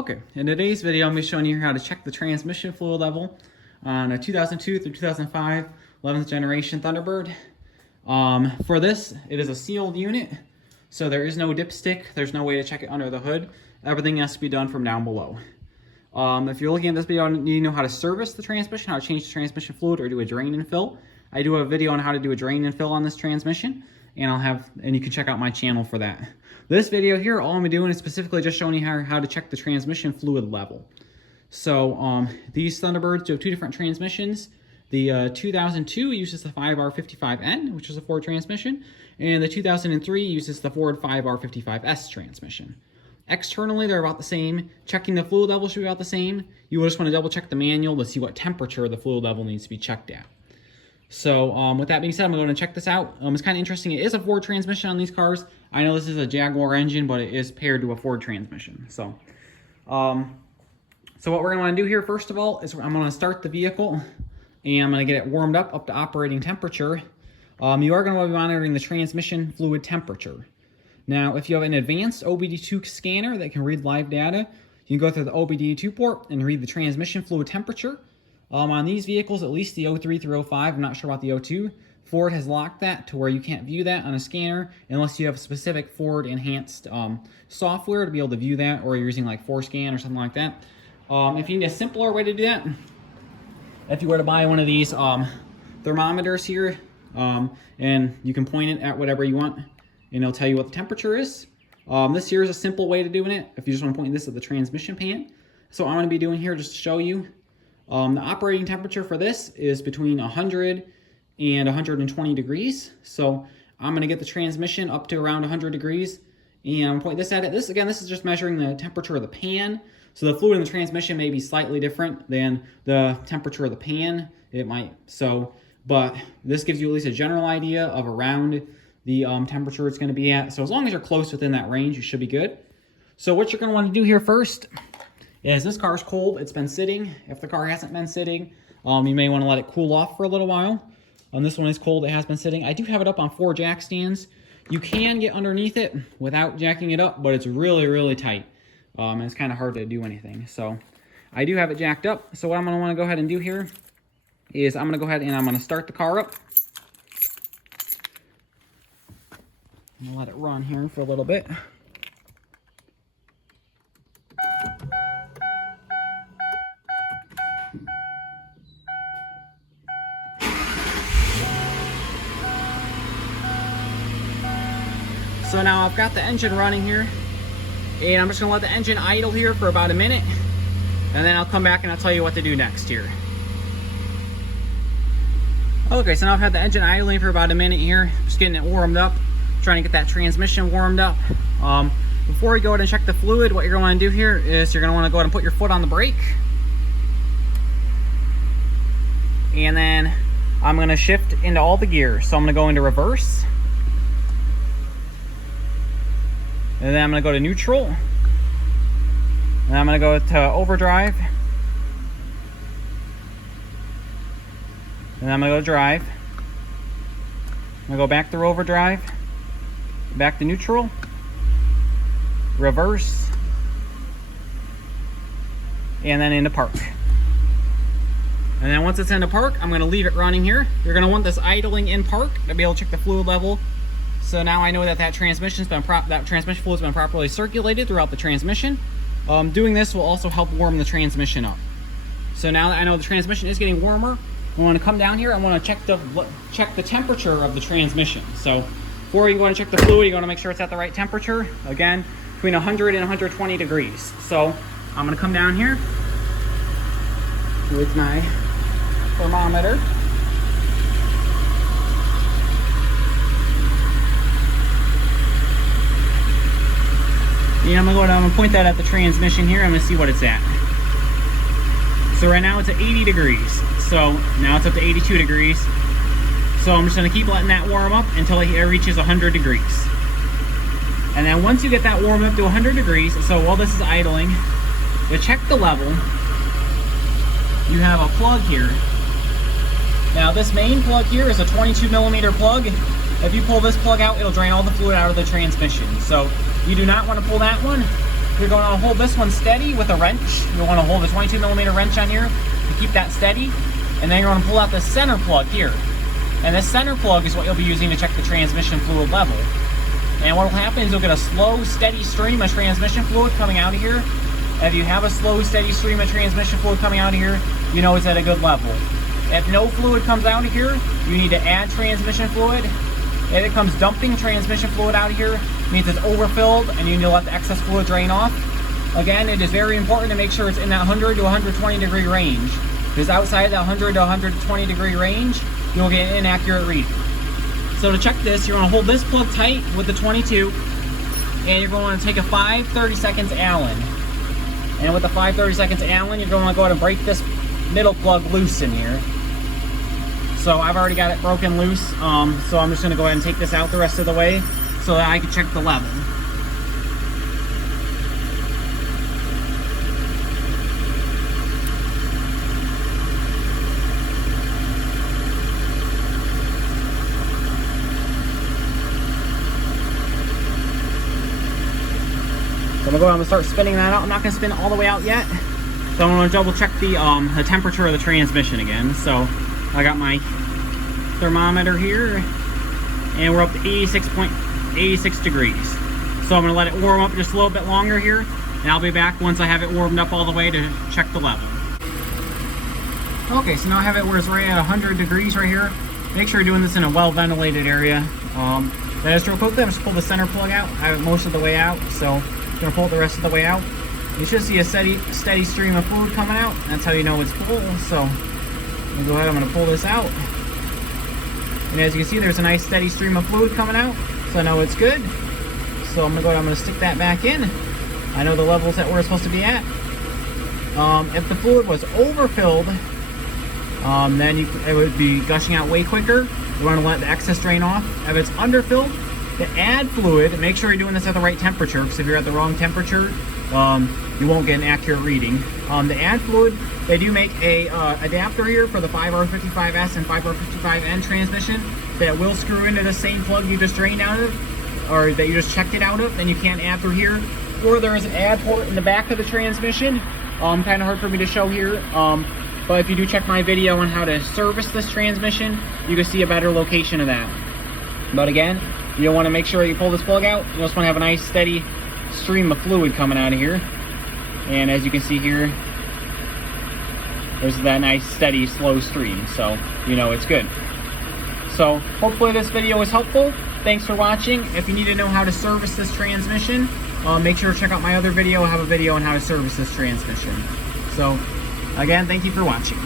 Okay, in today's video, I'm going to be showing you how to check the transmission fluid level on a 2002 through 2005 11th generation Thunderbird. For this, it is a sealed unit, so there is no dipstick. There's no way to check it under the hood. Everything has to be done from down below. If you're looking at this video and you know how to service the transmission, how to change the transmission fluid, or do a drain and fill, I do have a video on how to do a drain and fill on this transmission, and you can check out my channel for that. This video here, all I'm doing is specifically just showing you how to check the transmission fluid level. So these Thunderbirds do have two different transmissions. The 2002 uses the 5R55N, which is a Ford transmission, and the 2003 uses the Ford 5R55S transmission. Externally, they're about the same. Checking the fluid level should be about the same. You will just want to double check the manual to see what temperature the fluid level needs to be checked at. So with that being said, I'm going to check this out. It's kind of interesting. It is a Ford transmission on these cars. I know this is a Jaguar engine, but it is paired to a Ford transmission. So what we're going to want to do here, first of all, is I'm going to start the vehicle, and I'm going to get it warmed up to operating temperature. You are going to want to be monitoring the transmission fluid temperature. Now, if you have an advanced OBD2 scanner that can read live data, you can go through the OBD2 port and read the transmission fluid temperature. On these vehicles, at least the 03 through 05, I'm not sure about the 02, Ford has locked that to where you can't view that on a scanner unless you have specific Ford enhanced software to be able to view that, or you're using like ForeScan or something like that. If you need a simpler way to do that, if you were to buy one of these thermometers here, and you can point it at whatever you want, and it'll tell you what the temperature is. This here is a simple way to doing it if you just want to point this at the transmission pan. So what I'm going to be doing here, just to show you, the operating temperature for this is between 100 and 120 degrees. So I'm going to get the transmission up to around 100 degrees, and I'm going to point this at it. This is just measuring the temperature of the pan. So the fluid in the transmission may be slightly different than the temperature of the pan. It might. But this gives you at least a general idea of around the temperature it's going to be at. So as long as you're close within that range, you should be good. So what you're going to want to do here first is, this car's cold. It's been sitting. If the car hasn't been sitting, you may want to let it cool off for a little while. This one is cold. It has been sitting. I do have it up on 4 jack stands. You can get underneath it without jacking it up, but it's really, really tight. And it's kind of hard to do anything. So I do have it jacked up. So what I'm going to want to go ahead and do here is I'm going to go ahead and I'm going to start the car up. I'm going to let it run here for a little bit. So now I've got the engine running here, and I'm just gonna let the engine idle here for about a minute, and then I'll come back and I'll tell you what to do next here. Okay, so now I've had the engine idling for about a minute here, just getting it warmed up, trying to get that transmission warmed up. Before you go ahead and check the fluid, what you're gonna wanna do here is you're gonna wanna go ahead and put your foot on the brake, and then I'm gonna shift into all the gears. So I'm gonna go into reverse, and then I'm going to go to neutral, and I'm going to go to overdrive, and then I'm going to go to drive. I'm going to go back to overdrive, back to neutral, reverse, and then into park. And then once it's into park, I'm going to leave it running here. You're going to want this idling in park to be able to check the fluid level. So now I know that transmission fluid's been properly circulated throughout the transmission. Doing this will also help warm the transmission up. So now that I know the transmission is getting warmer, I want to come down here. I want to check the temperature of the transmission. So before you go and check the fluid, you want to make sure it's at the right temperature. Again, between 100 and 120 degrees. So I'm going to come down here with my thermometer. And I'm going to point that at the transmission here. I'm going to see what it's at. So right now it's at 80 degrees. So now it's up to 82 degrees. So I'm just going to keep letting that warm up until it reaches 100 degrees. And then once you get that warm up to 100 degrees, so while this is idling, to check the level, you have a plug here. Now this main plug here is a 22 millimeter plug. If you pull this plug out, it'll drain all the fluid out of the transmission. So you do not want to pull that one. You're going to hold this one steady with a wrench. You'll want to hold a 22mm wrench on here to keep that steady. And then you're going to pull out the center plug here. And this center plug is what you'll be using to check the transmission fluid level. And what will happen is you'll get a slow, steady stream of transmission fluid coming out of here. If you have a slow, steady stream of transmission fluid coming out of here, you know it's at a good level. If no fluid comes out of here, you need to add transmission fluid. If it comes dumping transmission fluid out of here, it means it's overfilled and you need to let the excess fluid drain off. Again, it is very important to make sure it's in that 100 to 120 degree range. Because outside of that 100 to 120 degree range, you'll get an inaccurate reading. So to check this, you're going to hold this plug tight with the 22, and you're going to take a 5 30-seconds Allen. And with the 5 30-seconds Allen, you're going to go ahead and break this middle plug loose in here. So I've already got it broken loose, so I'm just going to go ahead and take this out the rest of the way so that I can check the level. So I'm going to start spinning that out. I'm not going to spin it all the way out yet. So I'm going to double check the temperature of the transmission again. So I got my thermometer here, and we're up to 86 degrees. So I'm going to let it warm up just a little bit longer here, and I'll be back once I have it warmed up all the way to check the level. Okay, so now I have it where it's right at 100 degrees right here. Make sure you're doing this in a well-ventilated area. Then just real quickly, I'm just pull the center plug out. I have it most of the way out, so I'm going to pull it the rest of the way out. You should see a steady stream of fluid coming out. That's how you know it's full. So I'm going to go ahead, I'm going to pull this out. And as you can see, there's a nice steady stream of fluid coming out. So I know it's good. So I'm going to go ahead, I'm going to stick that back in. I know the levels that we're supposed to be at. If the fluid was overfilled, then it would be gushing out way quicker. You want to let the excess drain off. If it's underfilled, to add fluid, make sure you're doing this at the right temperature, because if you're at the wrong temperature, you won't get an accurate reading. To add fluid, they do make a adapter here for the 5R55S and 5R55N transmission that will screw into the same plug you just drained out of, or that you just checked it out of, then you can't add through here. Or there is an add port in the back of the transmission. Kind of hard for me to show here, but if you do check my video on how to service this transmission, you can see a better location of that. But again, you'll want to make sure you pull this plug out. You just want to have a nice steady stream of fluid coming out of here. And as you can see here, there's that nice steady slow stream, so you know it's good. So hopefully this video was helpful. Thanks for watching. If you need to know how to service this transmission, make sure to check out my other video. I have a video on how to service this transmission. So again, thank you for watching.